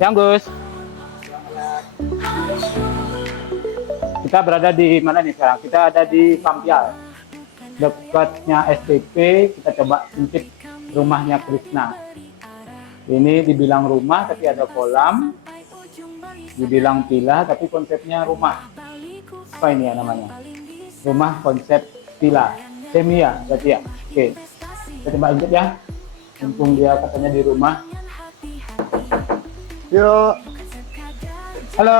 Yang Gus, kita berada di mana nih sekarang? Kita ada di Kampial, dekatnya STP. Kita coba intip rumahnya Krisna. Ini dibilang rumah tapi ada kolam, dibilang villa tapi konsepnya rumah. Apa ini ya namanya? Rumah konsep villa, semia berarti ya. Oke, kita coba intip ya. Mumpung dia katanya di rumah. Yuk. Halo.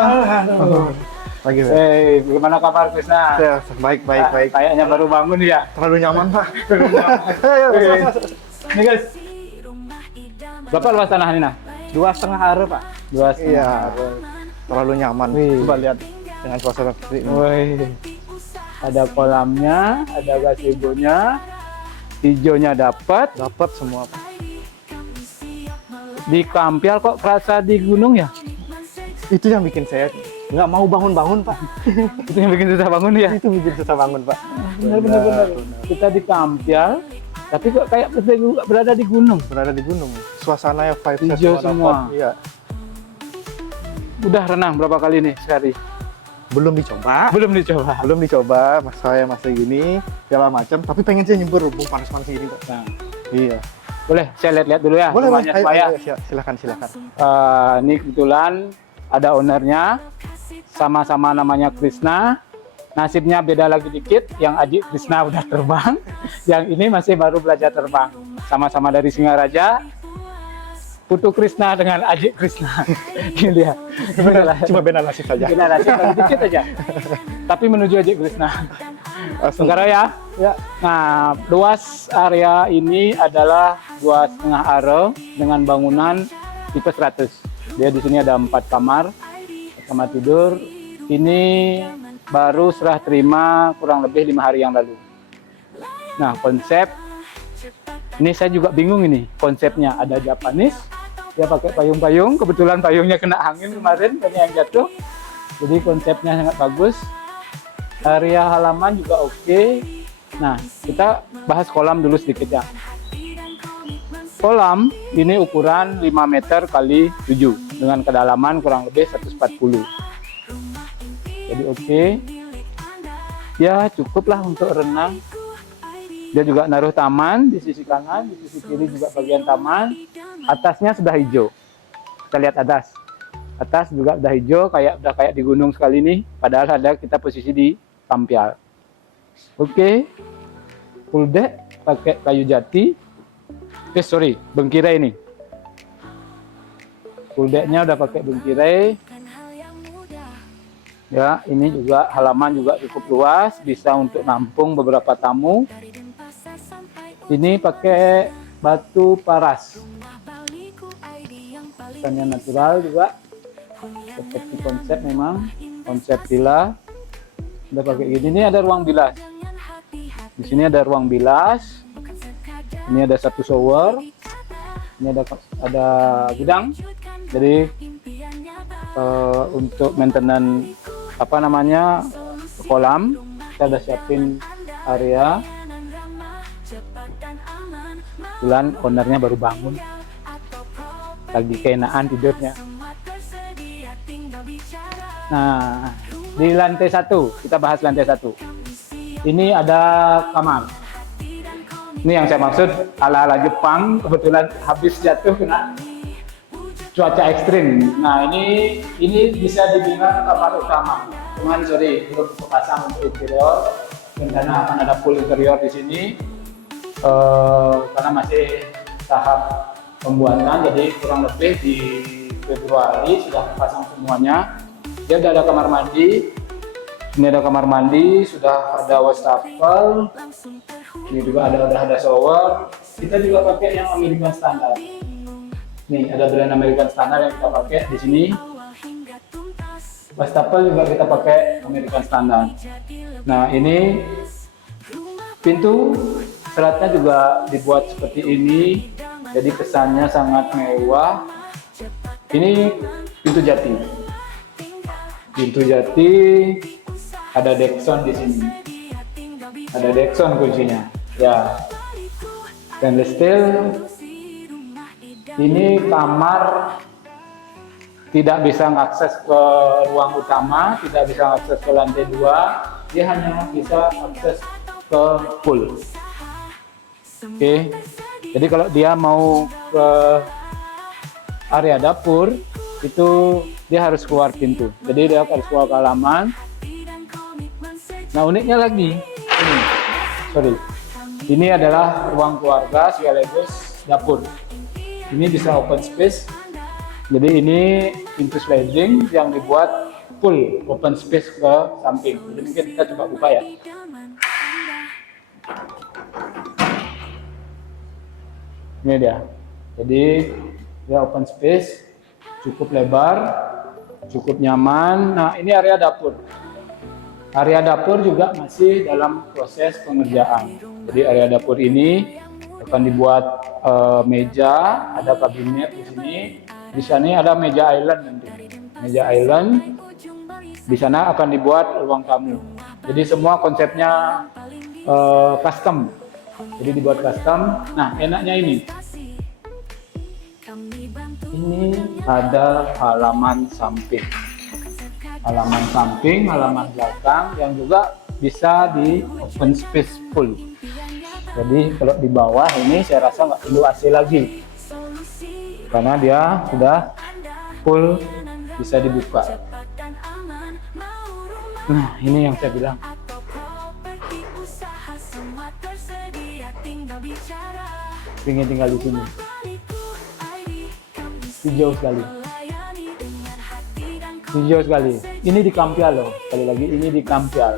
Pagi, Pak. Hey, bagaimana kabar Krisna? Ya, baik. Kayaknya baru bangun ya. Terlalu nyaman, Pak. Ayo, masuk. Ini guys, berapa luas tanah ini nah? 2,5 are, Pak. 2,5. Iya, terlalu nyaman. Wih. Coba lihat dengan suasana seperti ini. Wih, ada kolamnya, ada gazebo-nya, hijaunya dapat. Dapat semua, Pak. Di Kampial kok kerasa di gunung ya? Itu yang bikin saya nggak mau bangun-bangun, Pak. Itu yang bikin susah bangun ya? Itu bikin susah bangun, Pak. Benar. Kita di Kampial, tapi kok kayak berada di gunung. Berada di gunung. Suasananya vibes Hijau semua. dapat. Iya. Udah renang berapa kali nih sehari? Belum dicoba. Belum dicoba. Mas saya masih gini, segala macam. Tapi pengen saya nyebur mumpung panas-panas gini, Pak. Nah, Iya. boleh saya lihat-lihat dulu ya Boleh, Mas. rumahnya Ayo, supaya. silakan. Ini kebetulan ada ownernya, sama-sama namanya Krisna. Nasibnya beda lagi dikit, yang adik Krisna udah terbang, yang ini masih baru belajar terbang. Sama-sama dari Singaraja, Putu Krisna dengan adik Krisna. Ini dia. Cuma beda nasib saja. Beda nasib lagi dikit aja. Tapi menuju adik Krisna. Sekarang ya. Ya. Nah, luas area ini adalah 2,5 are dengan bangunan tipe 100. Dia di sini ada 4 kamar tidur. Ini baru serah terima kurang lebih 5 hari yang lalu. Nah, konsep ini saya juga bingung ini konsepnya. Ada Japanese, dia pakai payung-payung. Kebetulan payungnya kena angin kemarin, banyak yang jatuh. Jadi konsepnya sangat bagus. Area halaman juga oke. Nah, kita bahas kolam dulu sedikit ya. Kolam ini ukuran 5 meter kali 7 dengan kedalaman kurang lebih 140. Jadi oke. Ya, cukuplah untuk renang. Dia juga naruh taman di sisi kanan, di sisi kiri juga bagian taman. Atasnya sudah hijau. Kita lihat atas. Atas juga udah hijau, udah kayak di gunung sekali nih. Padahal ada kita posisi di Kampial. Oke. Full deck pakai kayu jati. Bengkirai ini. Full decknya udah pakai bengkirai. Ya, ini juga halaman juga cukup luas, bisa untuk nampung beberapa tamu. Ini pakai batu paras. Bukannya natural juga. Seperti konsep memang, konsep villa. Udah pakai gini. Ini ada ruang bilas. Di sini ada ruang bilas. Ini ada satu shower. Ini ada gudang. Jadi untuk maintenance kolam, kita udah siapin area. Kebetulan ownernya baru bangun, lagi keenaan tidurnya. Nah, di lantai 1 kita bahas lantai 1. Ini ada kamar. Ini yang saya maksud ala-ala Jepang. Kebetulan habis jatuh kena cuaca ekstrim. Nah, ini bisa dibilang kamar utama. Cuman belum kepasang untuk interior. Rencana akan ada full interior di sini. Karena masih tahap pembuatan, jadi kurang lebih di Februari sudah terpasang semuanya. Dia sudah ada kamar mandi. Ini ada kamar mandi, sudah ada wastafel. Ini juga udah ada shower. Kita juga pakai yang American Standard. Nih, ada brand American Standard yang kita pakai di sini. Wastafel juga kita pakai American Standard. Nah, ini pintu seratnya juga dibuat seperti ini. Jadi kesannya sangat mewah. Ini pintu jati. Pintu jati, ada Dexon di sini. Ada Dexon kuncinya. Ya. Stainless steel. Ini kamar tidak bisa mengakses ke ruang utama, tidak bisa mengakses ke lantai 2, dia hanya bisa akses ke pool. Oke, jadi kalau dia mau ke area dapur itu dia harus keluar pintu, jadi dia harus keluar ke halaman. Nah, uniknya lagi ini adalah ruang keluarga sekaligus dapur. Ini bisa open space, jadi ini pintu sliding yang dibuat full open space ke samping. Jadi mungkin kita coba buka ya. Ini dia, jadi dia open space, cukup lebar, cukup nyaman. Nah, ini area dapur. Area dapur juga masih dalam proses pengerjaan. Jadi area dapur ini akan dibuat meja, ada kabinet di sini. Di sana ada meja island nanti. Meja island. Di sana akan dibuat ruang tamu. Jadi semua konsepnya custom. Jadi dibuat custom. Nah, enaknya ini ada halaman samping. Halaman samping, halaman belakang yang juga bisa di open space full. Jadi kalau di bawah ini saya rasa nggak perlu AC lagi, karena dia sudah full bisa dibuka. Nah, ini yang saya bilang. Ingin tinggal di sini. Hijau sekali. Hijau sekali. Ini di Kampial loh. Sekali lagi ini di Kampial.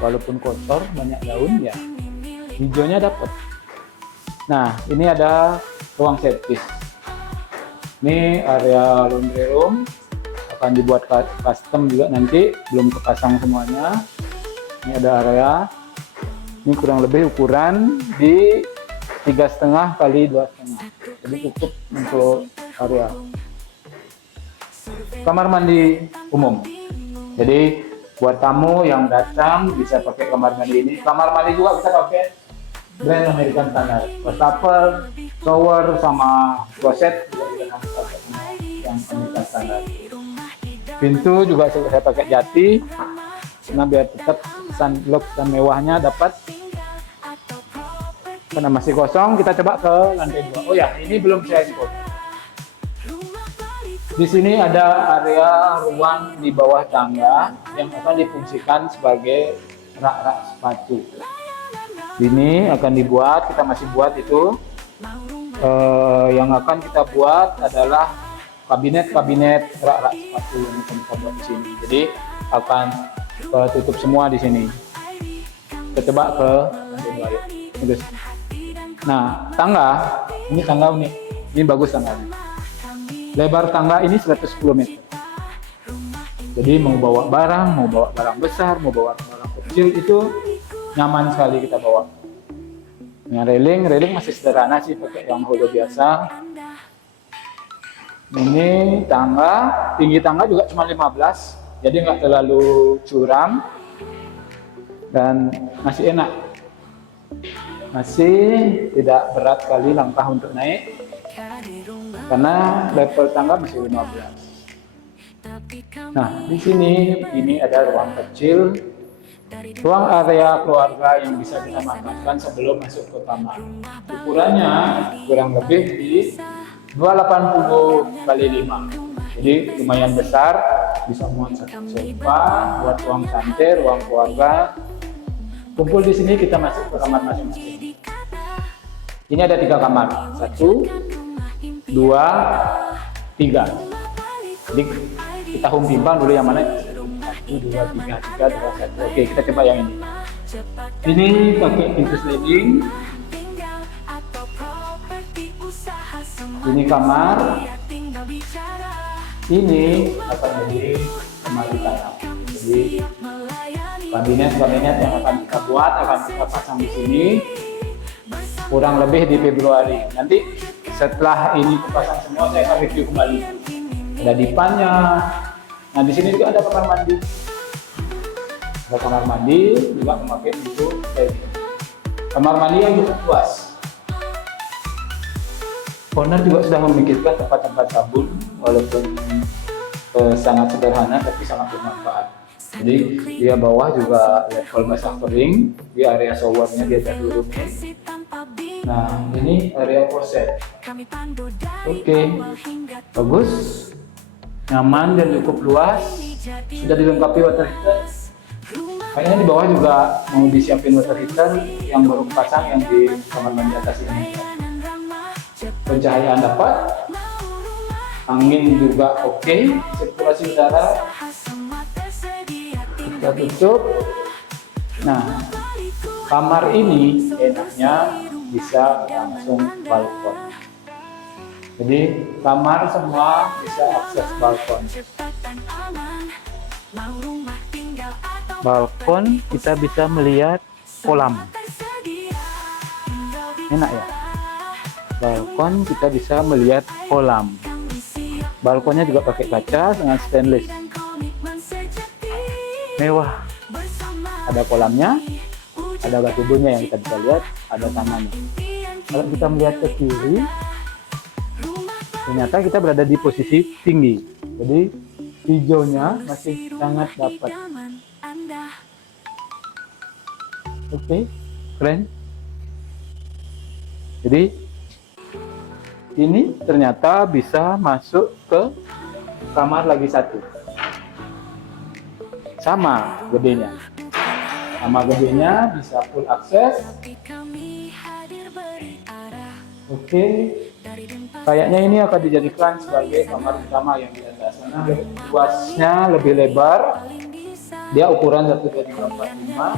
Walaupun kotor, banyak daun ya, hijaunya dapat. Nah, ini ada ruang servis. Ini area laundry room, akan dibuat custom juga nanti, belum kepasang semuanya. Ini ada area. Ini kurang lebih ukuran di 3,5 kali 2,5. Jadi cukup untuk area. Kamar mandi umum. Jadi buat tamu yang datang bisa pakai kamar mandi ini. Kamar mandi juga bisa pakai brand American Standard. Wastafel, shower sama kloset juga bisa pakai yang American Standard. Pintu juga saya pakai jati. Karena biar tetap kesan look dan mewahnya dapat. Karena masih kosong, kita coba ke lantai 2. Oh ya, ini belum saya info. Di sini ada area ruang di bawah tangga yang akan difungsikan sebagai rak-rak sepatu. Ini akan dibuat, kita masih buat itu. Yang akan kita buat adalah kabinet-kabinet rak-rak sepatu yang akan kita buat di sini. Jadi akan tutup semua di sini. Kita coba ke lantai 2 ya. Nah, tangga, ini tangga unik. Ini bagus tangganya. Lebar tangga ini 110 meter. Jadi mau bawa barang besar, mau bawa barang kecil itu nyaman sekali kita bawa. Nah, railing masih sederhana sih, pakai yang holo biasa. Ini tangga, tinggi tangga juga cuma 15, jadi nggak terlalu curam dan masih enak. Masih tidak berat kali langkah untuk naik. Karena level tangga masih 15. Nah, di sini ini ada ruang kecil, ruang area keluarga yang bisa kita manfaatkan sebelum masuk ke kamar. Ukurannya kurang lebih di 280 kali 5. Jadi lumayan besar, bisa muat satu sofa, buat ruang santai, ruang keluarga. Kumpul di sini, kita masuk ke kamar masing-masing. Ini ada 3 kamar, 1, 2, 3. Jadi kita timbang dulu yang mana? 1, 2, 3, 3, 2, 1. Oke, kita coba yang ini. Ini pakai pintu sliding. Ini kamar. Ini akan menjadi kamar di tanah. Jadi kabinet-kabinet yang akan kita buat akan kita pasang di sini. Kurang lebih di Februari. Nanti setelah ini terpasang semua, saya akan review kembali. Ada dipannya. Nah, di sini juga ada kamar mandi. Ada kamar mandi juga memakai pintu sliding. Kamar mandi yang cukup luas. Owner juga sudah memikirkan tempat-tempat sabun walaupun sangat sederhana tapi sangat bermanfaat. Jadi dia bawah juga level basah kering, di area showernya dia ada turunin. Nah ini area kloset. Oke, bagus, nyaman dan cukup luas. Sudah dilengkapi water heater. Kayaknya di bawah juga mau disiapin water heater yang baru pasang yang di kamar mandi atas ini. Pencahayaan dapat, angin juga oke, sirkulasi udara kita tutup. Nah, kamar ini enaknya bisa langsung balkon. Jadi kamar semua bisa akses balkon. Balkon kita bisa melihat kolam. Enak ya? Balkon kita bisa melihat kolam. Balkonnya juga pakai kaca dengan stainless. Mewah. Ada kolamnya, ada gazebonya yang kita bisa lihat, ada tamannya. Kalau kita melihat ke kiri, ternyata kita berada di posisi tinggi. Jadi hijaunya masih sangat dapat. Oke, keren. Jadi ini ternyata bisa masuk ke kamar lagi satu. Sama gedenya. Sama gedenya bisa full akses. Oke. Kayaknya ini akan dijadikan sebagai kamar utama yang di atas sana. Luasnya lebih lebar. Dia ukuran 1,245.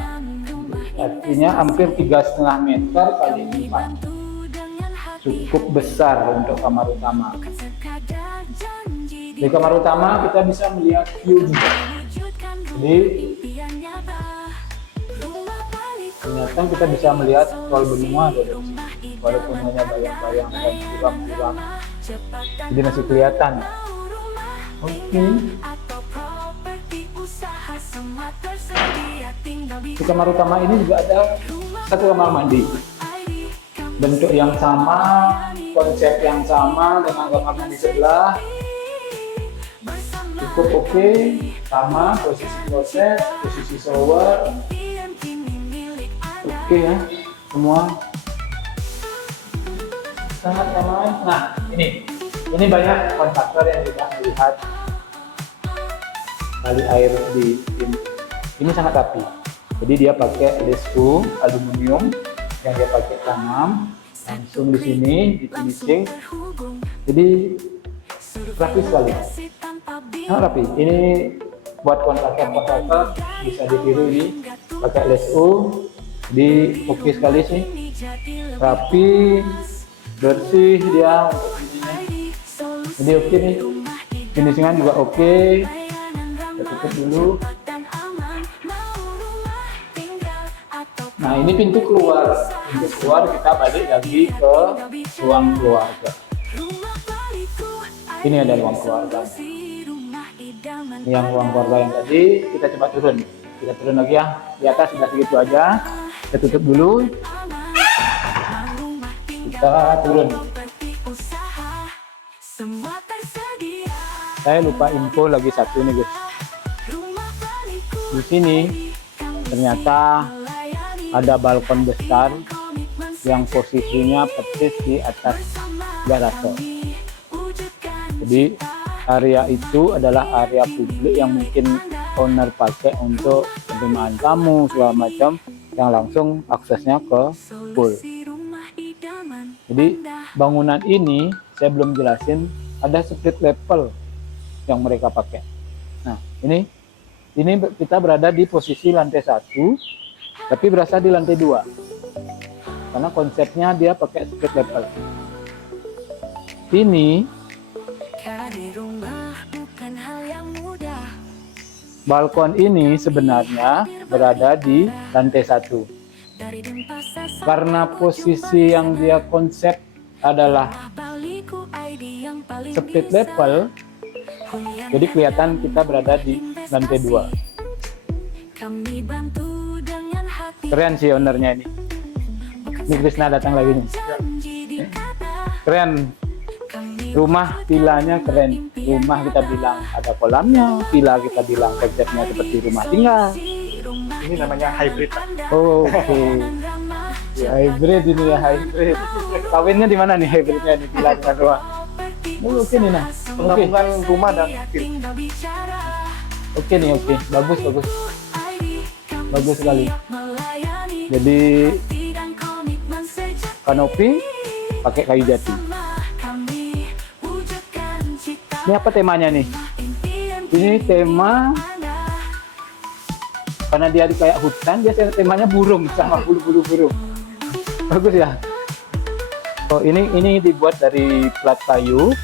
Artinya hampir 3,5 meter kali 4. Cukup besar untuk kamar utama. Di kamar utama kita bisa melihat view juga. Jadi ternyata kita bisa melihat soal benua dari sini, walaupun hanya bayang-bayang dan suram-suram, jadi masih kelihatan. Oke. Di kamar utama ini juga ada satu kamar mandi. Bentuk yang sama, konsep yang sama dengan kamar mandi sebelah. Cukup oke, sama posisi kloset, posisi shower. Oke ya, semua sangat nyaman. Nah, ini banyak kontraktor yang tidak melihat tali air di sini. Ini sangat rapi. Jadi dia pakai LSU aluminium yang dia pakai tanam langsung di sini di finishing. Jadi rapi sekali. Sangat rapi. Ini buat kontraktor bisa ditiru ini pakai LSU. Di oke sekali sih, rapi, bersih dia untuk finishingnya. Jadi oke nih, finishingan juga oke. Kita tutup dulu. Nah ini pintu keluar. Pintu keluar kita balik lagi ke ruang keluarga. Ini ada ruang keluarga. Ini yang ruang keluarga yang tadi kita coba turun. Kita turun lagi ya. Di atas sudah segitu aja. Kita tutup dulu. Kita turun. Saya lupa info lagi satu nih guys. Di sini ternyata ada balkon besar yang posisinya persis di atas garasi. Jadi area itu adalah area publik yang mungkin owner pakai untuk penerimaan tamu segala macam, yang langsung aksesnya ke pool. Jadi bangunan ini saya belum jelasin, ada split level yang mereka pakai. Nah ini kita berada di posisi lantai 1 tapi berasa di lantai 2 karena konsepnya dia pakai split level. Ini balkon ini sebenarnya berada di lantai 1. Karena posisi yang dia konsep adalah split level, jadi kelihatan kita berada di lantai 2. Keren sih ownernya ini. Ini Krisna datang lagi nih. Keren. Rumah villanya keren. Rumah kita bilang ada kolamnya, villa kita bilang konsepnya seperti rumah tinggal. Ini namanya hybrid. Oh, oke. Hybrid ini ya, hybrid. Kawinnya di mana nih hybridnya nih, villa dengan rumah? Oh, oke nih nah. Oke. Penggabungan rumah dan villa. Oke nih, oke. Bagus, bagus. Bagus sekali. Jadi kanopi pakai kayu jati. Ini apa temanya nih? Ini tema karena dia di kayak hutan, biasanya temanya burung sama bulu-bulu burung. Bagus ya. Oh, ini dibuat dari plat kayu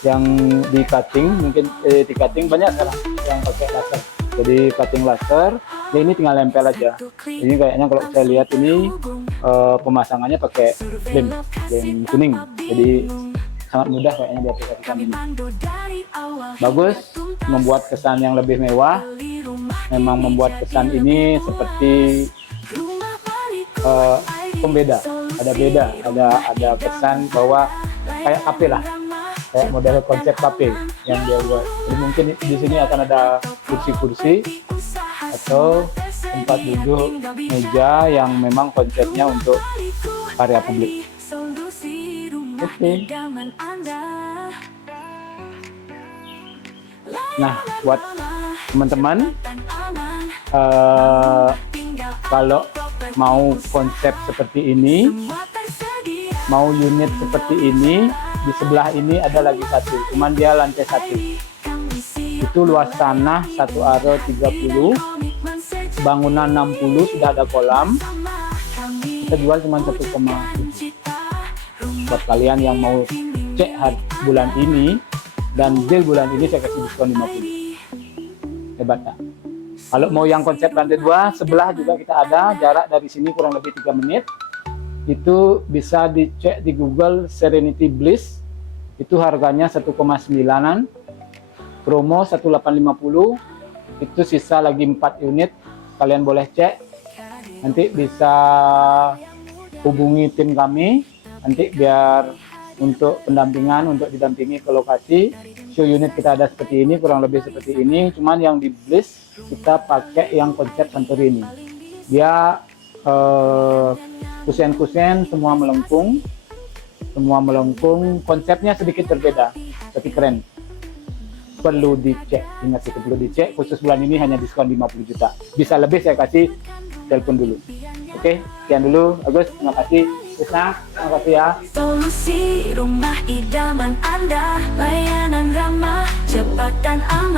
yang di cutting, mungkin di cutting banyak sekarang yang pakai laser. Jadi cutting laser, ya ini tinggal nempel aja. Ini kayaknya kalau saya lihat ini pemasangannya pakai lem kuning. Jadi sangat mudah kayaknya diaplikasikan ini. Bagus, membuat kesan yang lebih mewah. Memang membuat kesan ini seperti pembeda. Ada beda, ada kesan bahwa kayak kafe lah, kayak model konsep kafe yang dia buat. Jadi mungkin di sini akan ada kursi-kursi atau tempat duduk meja yang memang konsepnya untuk area publik. Oke. Nah, buat teman-teman, kalau mau konsep seperti ini, mau unit seperti ini, di sebelah ini ada lagi satu, cuman dia lantai 1. Itu luas tanah 1 aro 30, bangunan 60, sudah ada kolam. Kita jual cuma 1,7. Buat kalian yang mau cek bulan ini dan deal bulan ini, saya kasih diskon 50. Hebat tak? Kalau mau yang konsep lantai 2, sebelah juga kita ada, jarak dari sini kurang lebih 3 menit. Itu bisa dicek di Google, Serenity Bliss. Itu harganya 1,9an. Promo 1.850. Itu sisa lagi 4 unit. Kalian boleh cek. Nanti bisa hubungi tim kami. Nanti biar untuk pendampingan, untuk didampingi ke lokasi. Show unit kita ada seperti ini, kurang lebih seperti ini. Cuman yang di Bliss kita pakai yang konsep Santorini. Dia kusen-kusen semua melengkung, konsepnya sedikit berbeda, tapi keren. Perlu dicek, ingat itu perlu dicek. Khusus bulan ini hanya diskon 50 juta. Bisa lebih saya kasih, telepon dulu. Oke, sekian dulu. Agus, terima kasih. Terima kasih ya. Solusi rumah idaman Anda, layanan ramah, cepat dan aman.